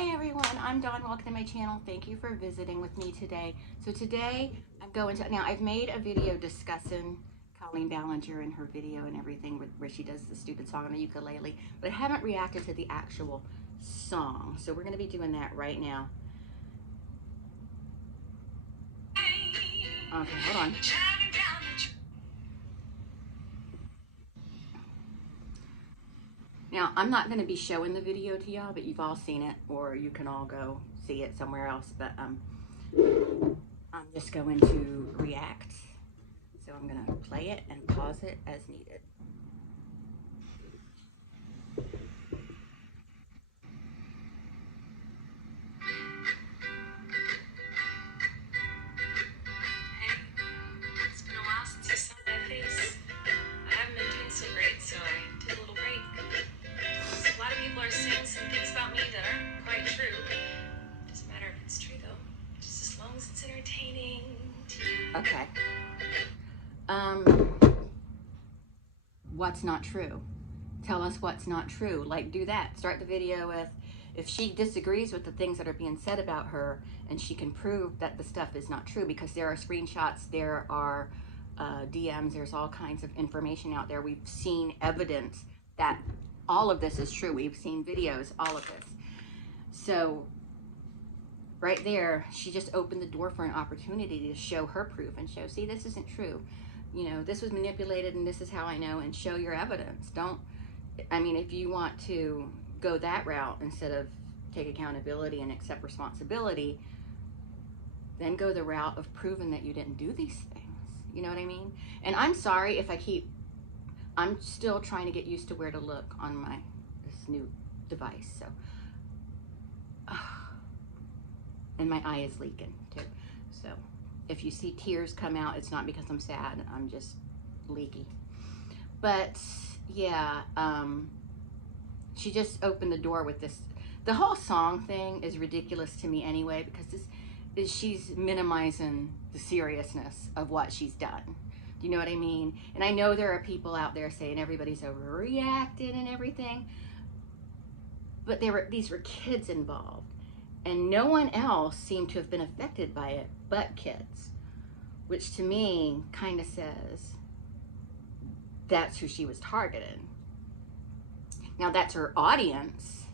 Hi everyone, I'm Dawn. Welcome to my channel. Thank you for visiting with me today. So today I'm going to, now I've made a video discussing Colleen Ballinger and her video and everything where she does the stupid song on the ukulele, but I haven't reacted to the actual song. So we're going to be doing that right now. Okay, hold on. Now, I'm not going to be showing the video to y'all, but you've all seen it, or you can all go see it somewhere else. But I'm just going to react. So I'm going to play it and pause it as needed. It's been a while since you saw my face. I haven't been doing so great, so I took a little break. So a lot of people are saying some things about me that aren't quite true. Doesn't matter if it's true though, just as long as it's entertaining to you. Okay. What's not true? Tell us what's not true. Like, do that. Start the video with, if she disagrees with the things that are being said about her and she can prove that the stuff is not true, because there are screenshots, there are DMs, there's all kinds of information out there. We've seen evidence that all of this is true. We've seen videos, all of this. So right there, she just opened the door for an opportunity to show her proof and show, see, this isn't true. You know, this was manipulated and this is how I know, and show your evidence. Don't, I mean, if you want to go that route instead of take accountability and accept responsibility, then go the route of proving that you didn't do these things. You know what I mean? And I'm sorry if I'm still trying to get used to where to look on this new device. So, and my eye is leaking too. So if you see tears come out, it's not because I'm sad, I'm just leaky. But yeah, she just opened the door with this. The whole song thing is ridiculous to me anyway, because she's minimizing the seriousness of what she's done. Do you know what I mean? And I know there are people out there saying everybody's overreacted and everything, but these were kids involved, and no one else seemed to have been affected by it but kids, which to me kind of says that's who she was targeting. Now that's her audience,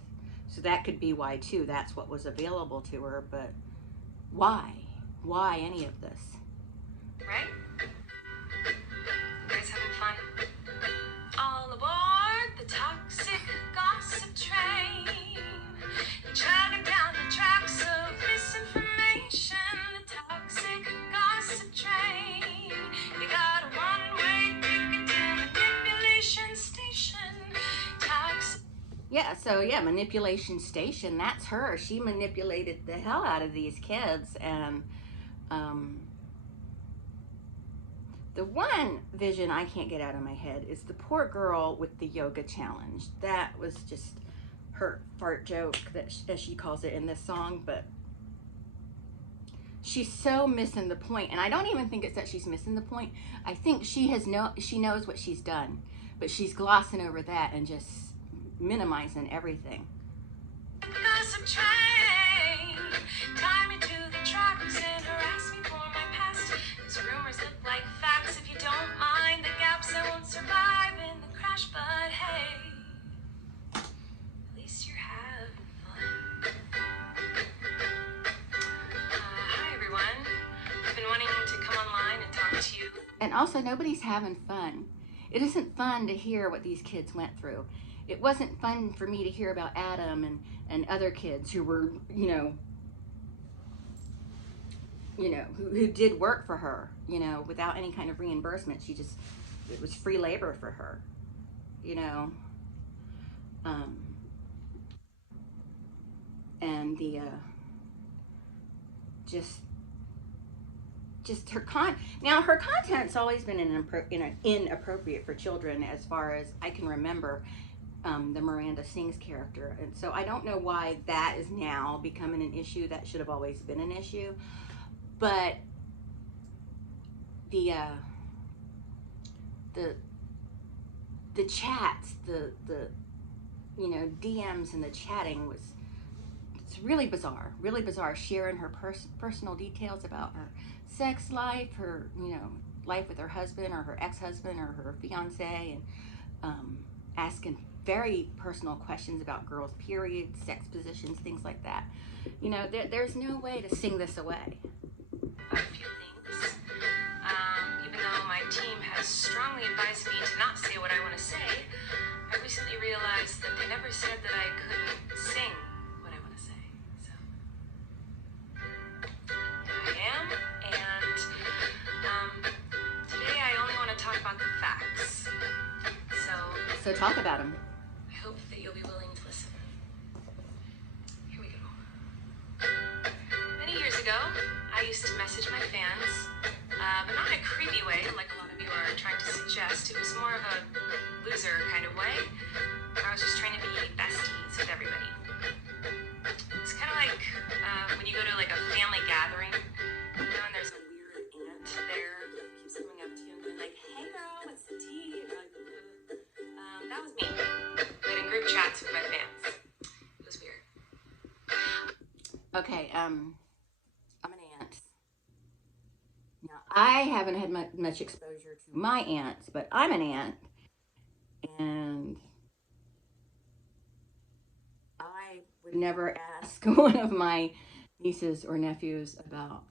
so that could be why too. That's what was available to her, but why? Why any of this? Right? You guys having fun? All aboard the toxic gossip train. You're tracking down the tracks of misinformation. The toxic gossip train. You got a one-way ticket to manipulation station. Toxic. Yeah, so yeah, manipulation station, that's her. She manipulated the hell out of these kids. And the one vision I can't get out of my head is the poor girl with the yoga challenge. That was just her fart joke, that as she calls it in this song, but she's so missing the point. And I don't even think it's that she's missing the point. I think she knows what she's done, but she's glossing over that and just minimizing everything. Gossip train, tie me to the tracks and harass me for my past. These rumors look like facts. If you don't mind the gaps, I won't survive in the crash. But hey, at least you're having fun. Hi everyone. I've been wanting to come online and talk to you. And also, nobody's having fun. It isn't fun to hear what these kids went through. It wasn't fun for me to hear about Adam and other kids who were, who did work for her, without any kind of reimbursement. It was free labor for her, and the, just her now her content's always been inappropriate for children, as far as I can remember. The Miranda Sings character, and so I don't know why that is now becoming an issue. That should have always been an issue. But the chats, the DMs and the chatting was it's really bizarre, sharing her personal details about her sex life, her, life with her husband or her ex-husband or her fiance, and asking very personal questions about girls' periods, sex positions, things like that. There's no way to sing this away. A few things. Even though my team has strongly advised me to not say what I want to say, I recently realized that they never said that I couldn't sing what I want to say. So here I am, and today I only want to talk about the facts. So talk about them. I hope that you'll be willing to listen. Here we go. Many years ago, I used to message my fans, but not in a creepy way like a lot of you are trying to suggest. It was more of a loser kind of way. I was just trying to be besties with everybody. It's kind of like when you go to like a family gathering, and there's a weird aunt there that keeps coming up to you and being like, "Hey girl, what's the tea?" And you're like, that was me, but in group chats with my fans. It was weird. Okay, I'm an aunt. Now, I haven't had much exposure to my aunts, but I'm an aunt, and I would never ask one of my nieces or nephews about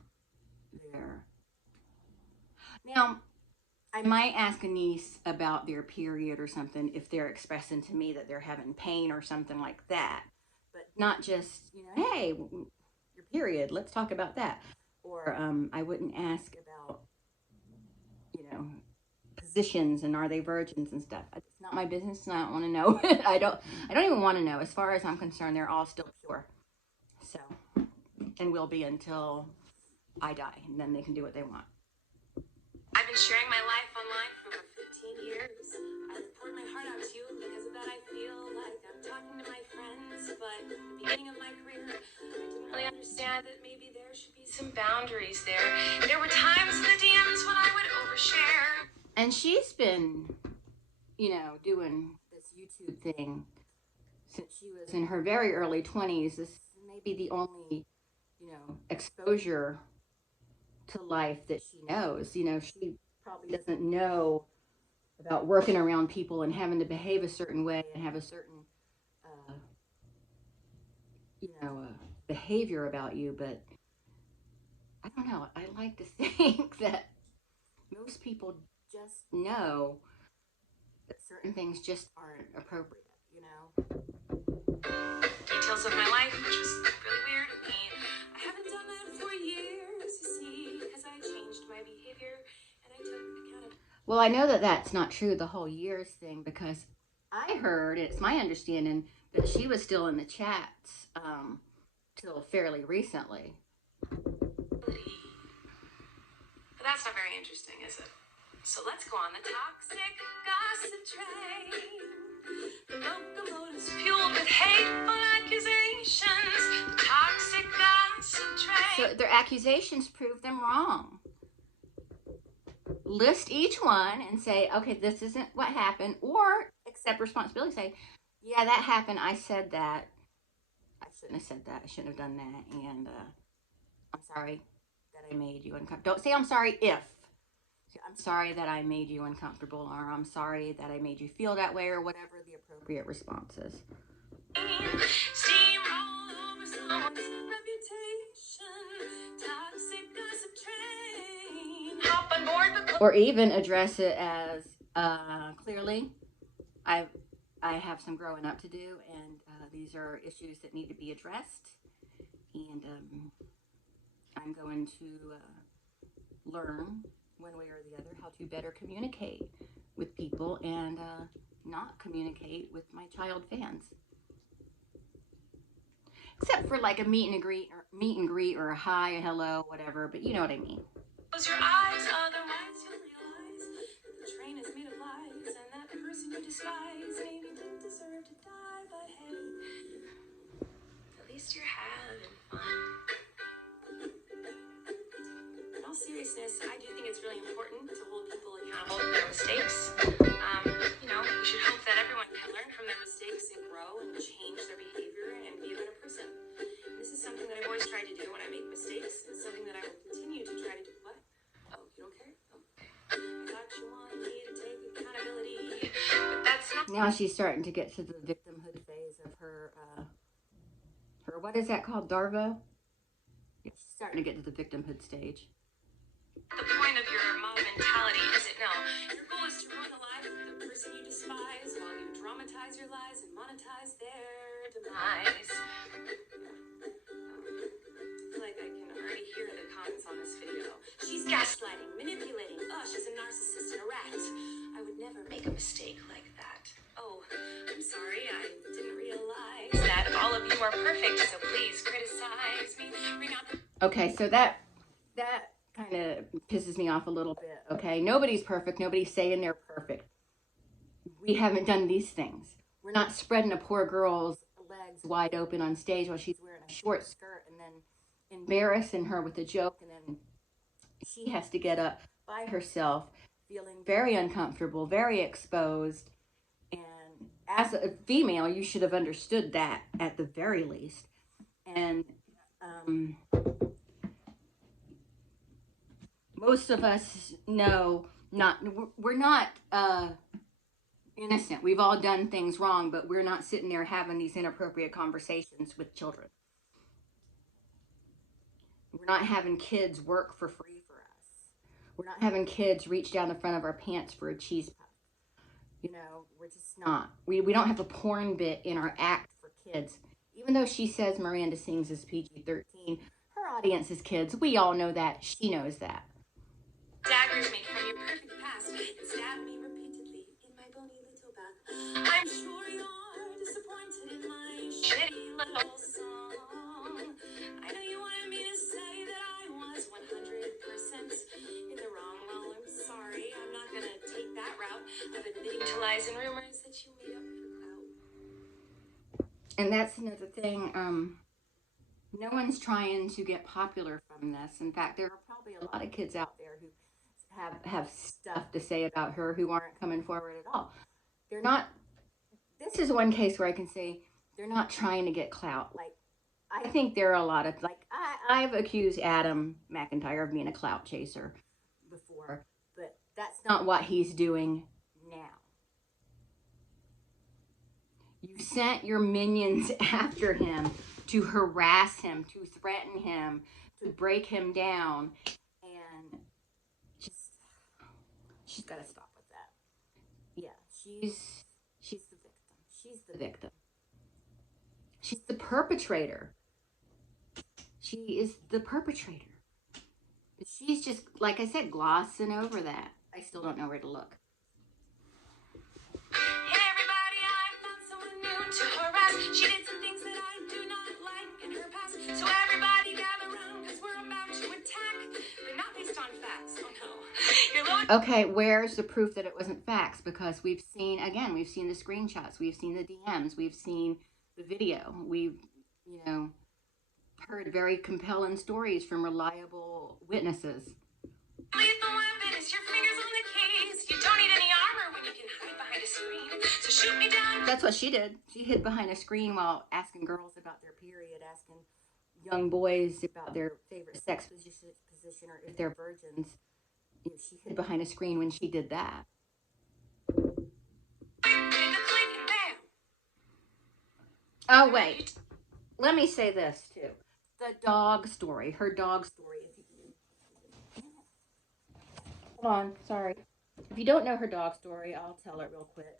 their. Now, I might ask a niece about their period or something if they're expressing to me that they're having pain or something like that, but not just, hey, your period, let's talk about that. Or I wouldn't ask about, positions and are they virgins and stuff. It's not my business, and I don't want to know. I don't even want to know. As far as I'm concerned, they're all still pure. So, and will be until I die, and then they can do what they want. I've been sharing my life online for over 15 years. I poured my heart out to you, and because of that, I feel like I'm talking to my friends. But at the beginning of my career, I didn't really understand that maybe there should be some boundaries there. There were times in the DMs when I would overshare. And she's been, doing this YouTube thing since she was in her very early 20s. This may be the only, exposure to life that she knows. She probably doesn't know about working around people and having to behave a certain way and have a certain, behavior about you. But I don't know. I like to think that most people just know that certain things just aren't appropriate, Details of my life, which was really weird of me. I haven't done that for years, you see, because I changed my behavior and I took accountability. Well, I know that that's not true, the whole years thing, because I heard, it's my understanding, that she was still in the chats till fairly recently. But that's not very interesting, is it? So let's go on the toxic gossip train. The locomotive's fueled with hateful accusations. The toxic gossip train. So their accusations prove them wrong. List each one and say, okay, this isn't what happened, or accept responsibility. Say, yeah, that happened. I said that. I shouldn't have said that. I shouldn't have done that. And I'm sorry that I made you uncomfortable. Don't say I'm sorry if. I'm sorry that I made you uncomfortable, or I'm sorry that I made you feel that way, or whatever the appropriate response is. Steamroll over someone's reputation. Toxic gossip train. Hop on board the Or even address it as clearly, I have some growing up to do, and these are issues that need to be addressed, and I'm going to learn one way or the other how to better communicate with people and not communicate with my child fans. Except for like a meet and greet or a hi, a hello, whatever, but you know what I mean. Close your eyes, otherwise you'll realize that the train is made of lies, and that person you despise maybe didn't deserve to die, but hey, at least you're having fun. In all seriousness, I do think it's really important to hold people accountable for their mistakes. We should hope that everyone can learn from their mistakes and grow and change their behavior and be a better person. In Now she's starting to get to the victimhood phase of her, what is that called? Darvo? Yeah, she's starting to get to the victimhood stage. The point of your mob mentality, is it? No. Your goal is to ruin the life of the person you despise while you dramatize your lies and monetize their demise. I feel like I can already hear the comments on this video. She's gaslighting, manipulating. Oh, she's a narcissist and a rat. I would never make a mistake like that. Oh, I'm sorry, I didn't realize that all of you are perfect, so please criticize me. Okay, so that kind of pisses me off a little bit, okay? Nobody's perfect. Nobody's saying they're perfect. We haven't done these things. We're not spreading a poor girl's legs wide open on stage while she's wearing a short skirt and then embarrassing her with a joke, and then she has to get up by herself feeling very uncomfortable, very exposed. And as a female, you should have understood that at the very least. And most of us know we're not innocent. We've all done things wrong, but we're not sitting there having these inappropriate conversations with children. We're not having kids work for free for us. We're not having kids reach down the front of our pants for a cheese puff. You know, we're just not. We don't have a porn bit in our act for kids. Even though she says Miranda Sings is PG-13, her audience is kids. We all know that. She knows that. Daggers me from your perfect past and stab me repeatedly in my bony little back. I'm sure you're disappointed in my shitty little song. I know you wanted me to say that I was 100% in the wrong. Well, I'm sorry. I'm not going to take that route of admitting to lies and rumors that you made up for clout. And that's another thing. No one's trying to get popular from this. In fact, there are probably a lot of kids out there who have stuff to say about her who aren't coming forward at all. They're not. This is one case where I can say they're not trying to get clout. Like, I think there are a lot of, like, I've accused Adam McIntyre of being a clout chaser before, but that's not what he's doing now. You sent your minions after him to harass him, to threaten him, to break him down, and she's got to stop with that. Yeah, she's the victim. She's the victim. She's the perpetrator. She is the perpetrator. But she's just, like I said, glossing over that. I still don't know where to look. Hey everybody, I found someone new to harass. She did some things that I do not like in her past. So everybody gather around because we're about to attack, but not based on facts. Oh no. Okay, where's the proof that it wasn't facts? Because we've seen the screenshots, we've seen the DMs, we've seen the video, we've, heard very compelling stories from reliable witnesses. Lethal weapon is your fingers on the keys. You don't need any armor when you can hide behind a screen. So shoot me down. That's what she did. She hid behind a screen while asking girls about their period, asking young boys about their favorite sex position or if they're virgins. She hid behind a screen when she did that. Oh, wait. Let me say this, too. The dog story. Her dog story. Hold on. Sorry. If you don't know her dog story, I'll tell it real quick.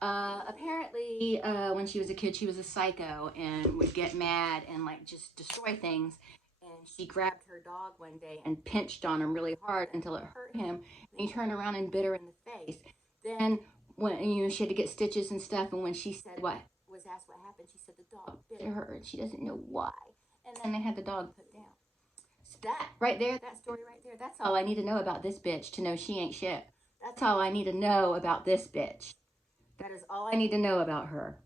Apparently, when she was a kid, she was a psycho and would get mad and, just destroy things. And she grabbed her dog one day and pinched on him really hard until it hurt him. And he turned around and bit her in the face. Then, when she had to get stitches and stuff, and when she said was asked what happened, she said the dog bit her and she doesn't know why. And then they had the dog put down. So that right there, that story right there, that's all I need to know about this bitch to know she ain't shit. That's all I need to know about this bitch. That is all I need to know about her.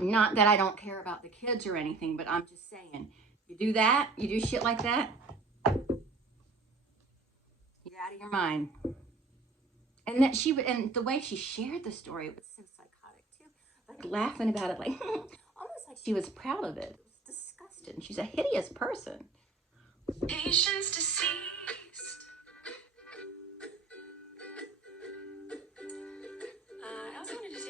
Not that I don't care about the kids or anything, but I'm just saying, you do that, you do shit like that, you're out of your mind. And that and the way she shared the story was so psychotic too, like laughing about it, like almost like she was proud of it. It was disgusting. She's a hideous person. Patience deceased. I also wanted to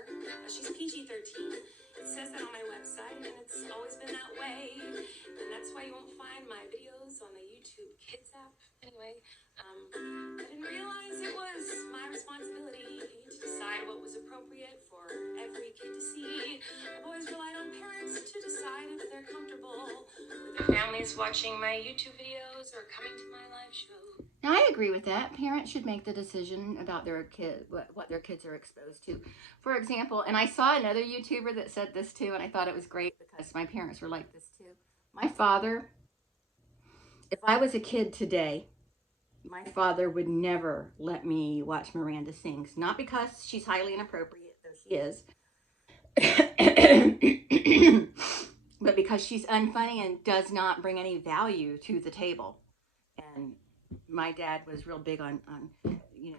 R. She's PG-13. It says that on my website, and it's always been that way. And that's why you won't find my videos on the YouTube Kids app. Anyway, I didn't realize it was my responsibility to decide what was appropriate for every kid to see. I've always relied on parents to decide if they're comfortable with their families watching my YouTube videos or coming to my live show. Now, I agree with that. Parents should make the decision about their kid, what their kids are exposed to. For example, and I saw another YouTuber that said this too, and I thought it was great because my parents were like this too. My father, if I was a kid today, my father would never let me watch Miranda Sings. Not because she's highly inappropriate, though she is, but because she's unfunny and does not bring any value to the table. And my dad was real big on you know,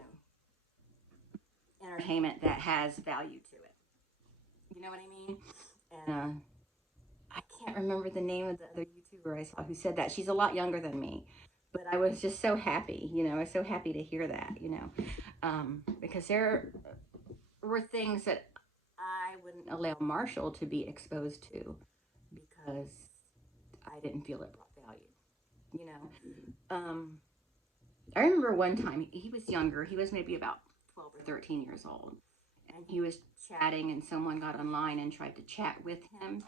entertainment that has value to it. You know what I mean? And I can't remember the name of the other YouTuber I saw who said that. She's a lot younger than me, but I was just so happy. You know, I was so happy to hear that. You know, because there were things that I wouldn't allow Marshall to be exposed to because I didn't feel it brought value. You know, I remember one time he was younger. He was maybe about 12 or 13 years old. And he was chatting, and someone got online and tried to chat with him.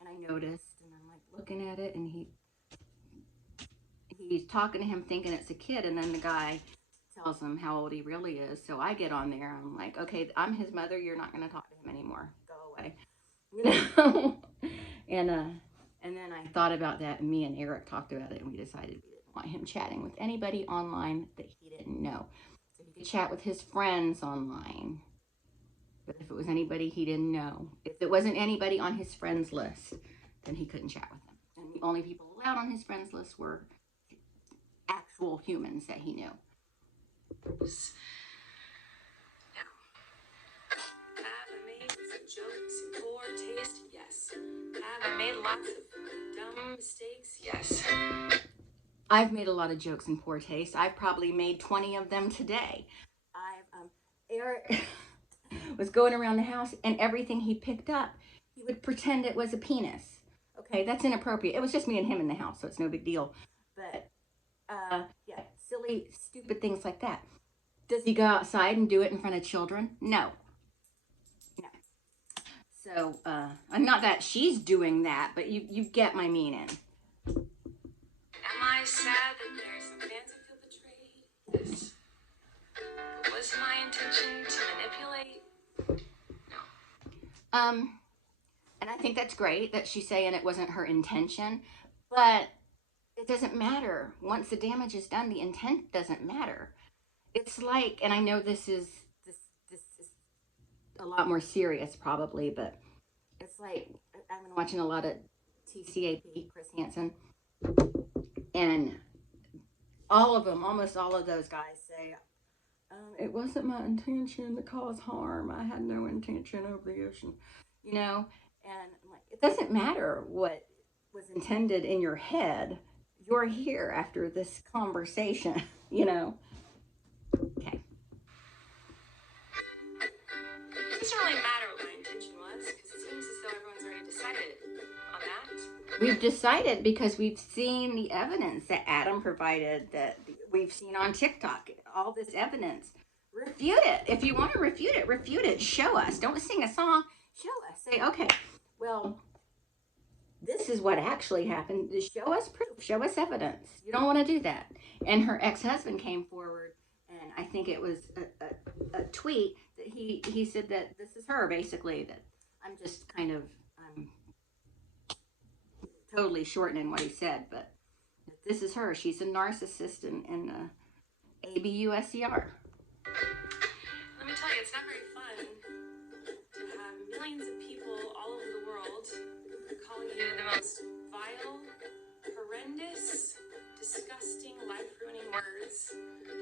And I noticed, and I'm like looking at it, and he's talking to him thinking it's a kid. And then the guy tells him how old he really is. So I get on there. I'm like, okay, I'm his mother. You're not going to talk to him anymore. Go away. You know? And then I thought about that, and me and Eric talked about it, and we decided we didn't want him chatting with anybody online that he didn't know. So he could chat with his friends online. But if it was anybody he didn't know, if it wasn't anybody on his friends list, then he couldn't chat with them. And the only people allowed on his friends list were actual humans that he knew. Have I made some jokes in poor taste? Yes. Have I made lots of dumb mistakes? Yes. I've made a lot of jokes in poor taste. I've probably made 20 of them today. Eric was going around the house, and everything he picked up, he would pretend it was a penis. Okay, that's inappropriate. It was just me and him in the house, so it's no big deal. But yeah, silly, stupid things like that. Does he go outside and do it in front of children? No. No. So, not that she's doing that, but you get my meaning. Am I sad that there are some fans who feel betrayed? Yes. But was my intention to manipulate? No. And I think that's great that she's saying it wasn't her intention, but it doesn't matter. Once the damage is done, the intent doesn't matter. It's like, and I know this is a lot more serious probably, but it's like I've been watching a lot of TCAP, Chris Hansen, and all of them, almost all of those guys say, it wasn't my intention to cause harm. I had no intention of this, you know, and I'm like, it doesn't matter what was intended in your head. You're here after this conversation, you know. Okay. It doesn't really matter what my intention was, because it seems as though everyone's already decided on that. We've decided because we've seen the evidence that Adam provided, that we've seen on TikTok, all this evidence. Refute it. If you want to refute it. Show us. Don't sing a song. Show us. Say, okay, well, this is what actually happened. Show us proof. Show us evidence. You don't want to do that. And her ex-husband came forward, and I think it was a tweet that he said that this is her, basically, that I'm just kind of totally shortening what he said, but this is her. She's a narcissist and ABUSER. Let me tell you, it's not very fun to have millions of people all over the world calling you the most vile, horrendous, disgusting, life-ruining words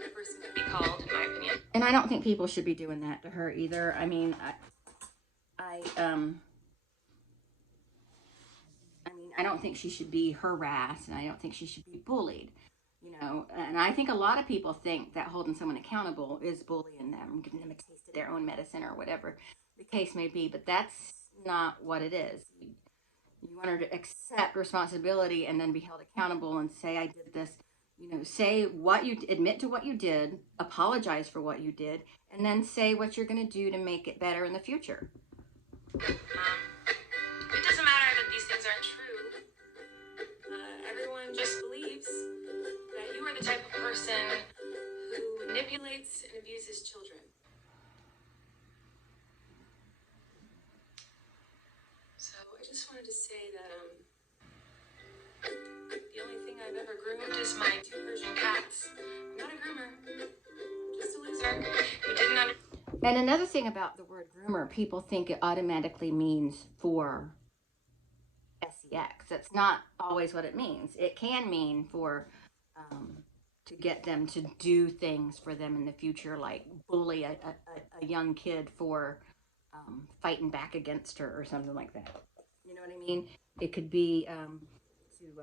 a person could be called, in my opinion. And I don't think people should be doing that to her either. I mean, I don't think she should be harassed, and I don't think she should be bullied. You know, and I think a lot of people think that holding someone accountable is bullying them, giving them a taste of their own medicine or whatever the case may be, but that's not what it is. You want her to accept responsibility and then be held accountable and say, I did this. You know, say what you admit to what you did, apologize for what you did, and then say what you're going to do to make it better in the future. It doesn't matter that these things aren't true. Everyone just believes that you are the type of person who manipulates and abuses children. So I just wanted to say that the only thing I've ever groomed is my 2 Persian cats. I'm not a groomer, just a loser who didn't understand. And another thing about the word groomer, people think it automatically means for sex. That's not always what it means. It can mean for to get them to do things for them in the future, like bully a young kid for fighting back against her or something like that. You know what I mean? It could be to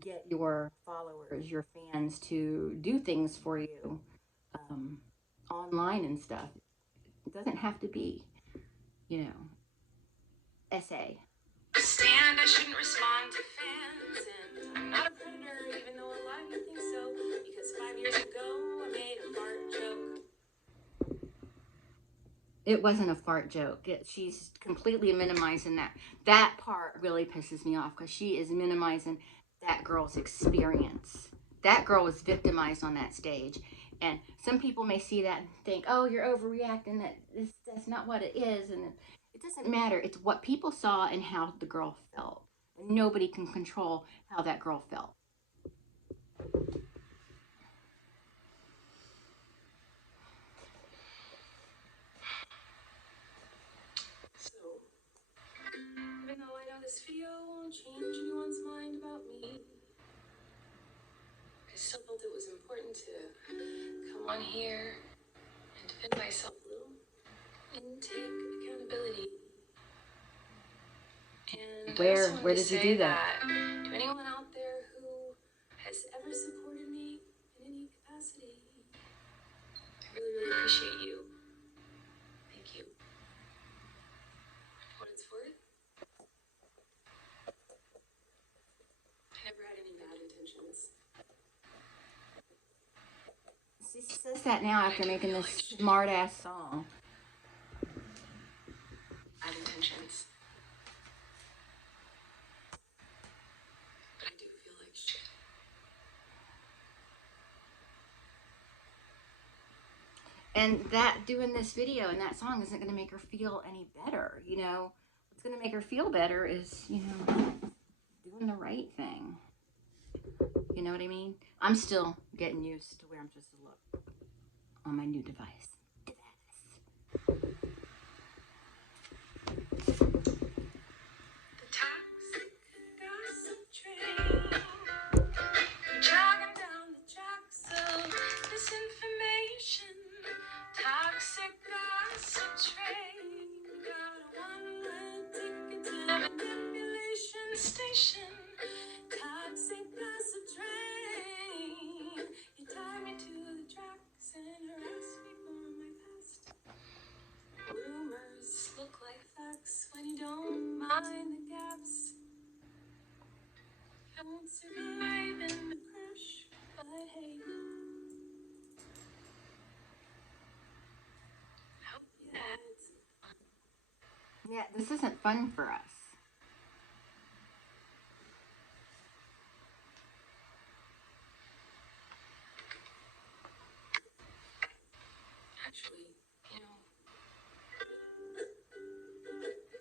get your followers, your fans to do things for you online and stuff. It doesn't have to be, you know, essay. I shouldn't respond to fans, and I'm not a predator, even though a lot of you think so, because 5 years ago I made a fart joke. It wasn't a fart joke. She's completely minimizing that. That part really pisses me off because she is minimizing that girl's experience. That girl was victimized on that stage. And some people may see that and think, oh, you're overreacting. That's not what it is. And it doesn't matter. It's what people saw and how the girl felt. And nobody can control how that girl felt. So, even though I know this video won't change anyone's mind about me, I still felt it was important to come on here and defend myself a little and take accountability. And Where did you do that? To anyone out there who has ever supported me in any capacity, I really, really appreciate you. Thank you. For what it's worth, I never had any bad intentions. She says that now after making this smart-ass song. Bad intentions. But I do feel like shit. And that doing this video and that song isn't going to make her feel any better. You know, what's going to make her feel better is, you know, doing the right thing. You know what I mean? I'm still getting used to where I'm supposed to look on my new device. The toxic gossip train, jogging down the tracks of misinformation. Toxic gossip train, got a one-way ticket to manipulation station. Toxic gossip train, you tie me to the tracks and harass me for my past. Rumors look like facts when you don't mind the gaps. I won't survive in the crash, but hey, hope you had some fun. Yeah, this isn't fun for us. Actually, you know,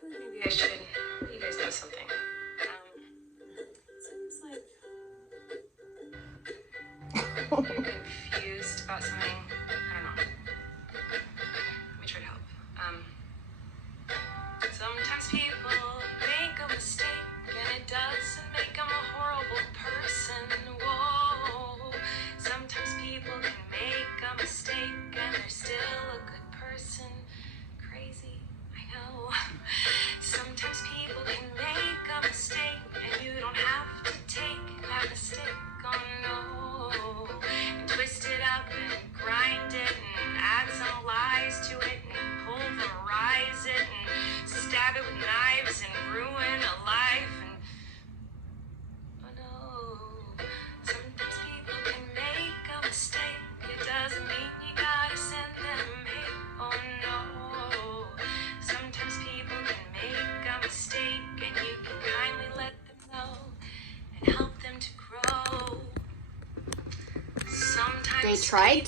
maybe I should. You guys know something. It seems like you're confused about something. I don't know. Let me try to help. Sometimes people make a mistake and it doesn't make them a horrible person. Whoa. Sometimes people can make a mistake and they're still a good person. Crazy, I know. Sometimes stab it with knives and ruin a life. And oh no, sometimes people can make a mistake. It doesn't mean you gotta send them hate. Oh no, sometimes people can make a mistake, and you can kindly let them know and help them to grow. Sometimes They tried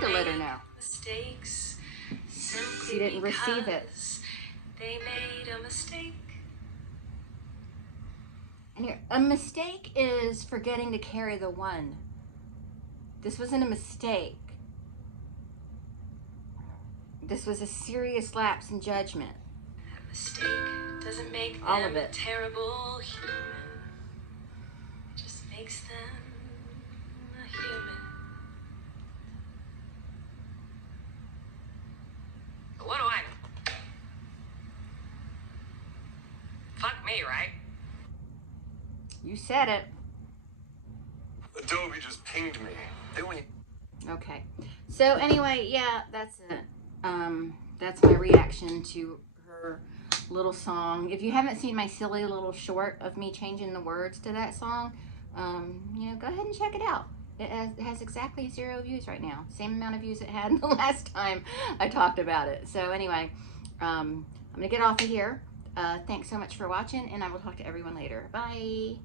to let her know. Mistakes She didn't receive it. They made a mistake. And here, a mistake is forgetting to carry the one. This wasn't a mistake. This was a serious lapse in judgment. A mistake doesn't make them All of it. a terrible human. It just makes them a human. What do I know? Fuck me, right? You said it. Adobe just pinged me. They want you. Okay. So anyway, yeah, that's it. That's my reaction to her little song. If you haven't seen my silly little short of me changing the words to that song, you know, go ahead and check it out. It has exactly 0 views right now. Same amount of views it had the last time I talked about it. So anyway, I'm going to get off of here. Thanks so much for watching, and I will talk to everyone later. Bye.